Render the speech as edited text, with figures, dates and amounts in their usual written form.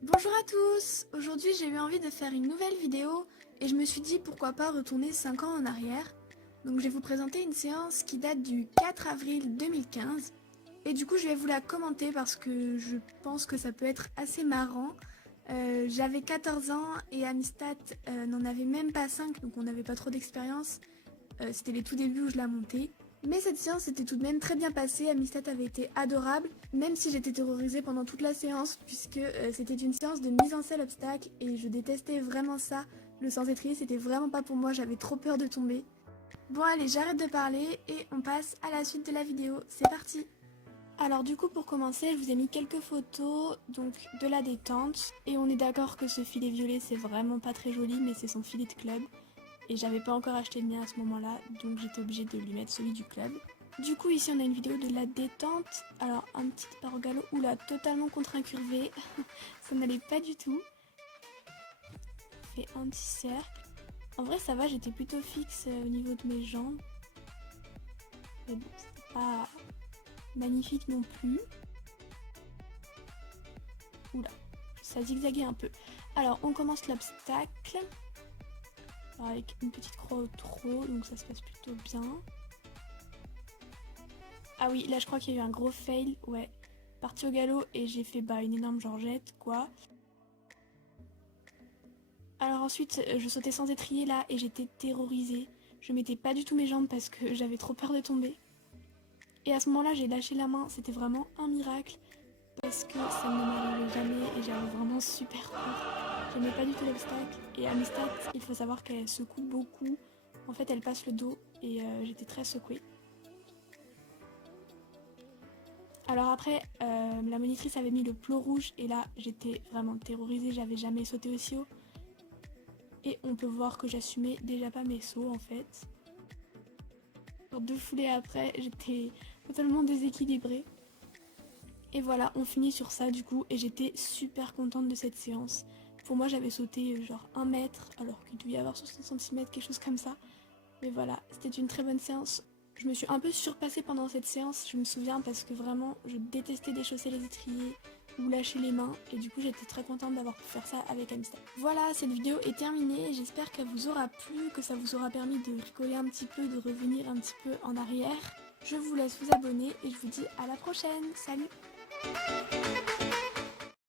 Bonjour à tous. Aujourd'hui j'ai eu envie de faire une nouvelle vidéo et je me suis dit pourquoi pas retourner 5 ans en arrière. Donc je vais vous présenter une séance qui date du 4 avril 2015 et du coup je vais vous la commenter parce que je pense que ça peut être assez marrant. J'avais 14 ans et Amistad n'en avait même pas 5, donc on n'avait pas trop d'expérience. C'était les tout débuts où je la montais. Mais cette séance était tout de même très bien passée, Amistad avait été adorable, même si j'étais terrorisée pendant toute la séance, puisque c'était une séance de mise en selle obstacle et je détestais vraiment ça. Le sens étrier, c'était vraiment pas pour moi, j'avais trop peur de tomber. Bon allez, j'arrête de parler et on passe à la suite de la vidéo, c'est parti. Alors du coup pour commencer, je vous ai mis quelques photos donc de la détente, et on est d'accord que ce filet violet c'est vraiment pas très joli, mais c'est son filet de club. Et j'avais pas encore acheté le mien à ce moment-là, donc j'étais obligée de lui mettre celui du club. Du coup ici on a une vidéo de la détente. Alors un petit départ au galop, oula, totalement contre-incurvé, ça n'allait pas du tout. Fait un petit cercle. En vrai ça va, j'étais plutôt fixe au niveau de mes jambes. Mais bon, c'était pas magnifique non plus. Oula, ça zigzaguait un peu. Alors on commence l'obstacle. Avec une petite croix au trot, donc ça se passe plutôt bien. Ah oui, là je crois qu'il y a eu un gros fail, ouais. Parti au galop et j'ai fait une énorme georgette, quoi. Alors ensuite, je sautais sans étrier là et j'étais terrorisée. Je mettais pas du tout mes jambes parce que j'avais trop peur de tomber. Et à ce moment-là, j'ai lâché la main, c'était vraiment un miracle. Parce que ça ne m'arrivait jamais et j'avais vraiment super peur. J'aimais pas du tout l'obstacle. Et Amistad, il faut savoir qu'elle secoue beaucoup. En fait, elle passe le dos et j'étais très secouée. Alors après, la monitrice avait mis le plot rouge et là, j'étais vraiment terrorisée. J'avais jamais sauté aussi haut. Et on peut voir que j'assumais déjà pas mes sauts en fait. Sur 2 foulées après, j'étais totalement déséquilibrée. Et voilà, on finit sur ça du coup et j'étais super contente de cette séance. Pour moi j'avais sauté genre 1 mètre alors qu'il devait y avoir 60 cm, quelque chose comme ça. Mais voilà, c'était une très bonne séance. Je me suis un peu surpassée pendant cette séance, je me souviens, parce que vraiment je détestais déchausser les étriers ou lâcher les mains et du coup j'étais très contente d'avoir pu faire ça avec Amistad. Voilà, cette vidéo est terminée, j'espère qu'elle vous aura plu, que ça vous aura permis de rigoler un petit peu, de revenir un petit peu en arrière. Je vous laisse vous abonner et je vous dis à la prochaine, salut!